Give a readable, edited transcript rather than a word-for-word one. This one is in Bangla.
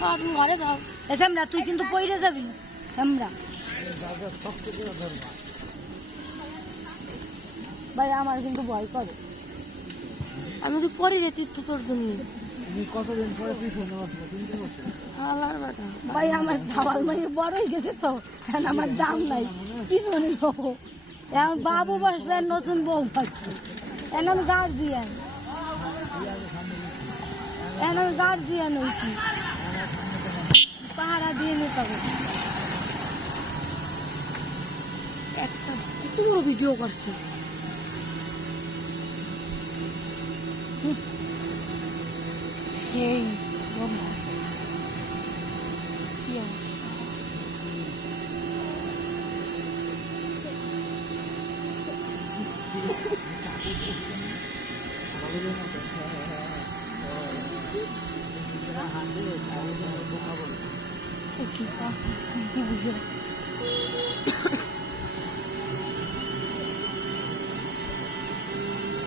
তুমি ঘরে যাও। এ শ্যামরা তুই কিন্তু পইরে যাবি শ্যামরা। ভাই আমার কিন্তু ভয় করে, আমি তো পরে রেতি তো তোর জন্য। কতদিন পরে পিছনে বসবো? 3 বছর। ভাই আমার চাওয়াল মাইয়ে বড় হয়ে গেছে তো, এখন আমার দাম নাই, পিছনে হবো। এখন বাবু বসবে আর নতুন বউ বসবে, এখন আমি গার্জিয়ান, এখন আমি গার্জিয়ান হয়েছি, পাহারা দিয়ে নিতে হবে। একটা এত বড় ভিডিও করছে, সেই কি অবস্থা?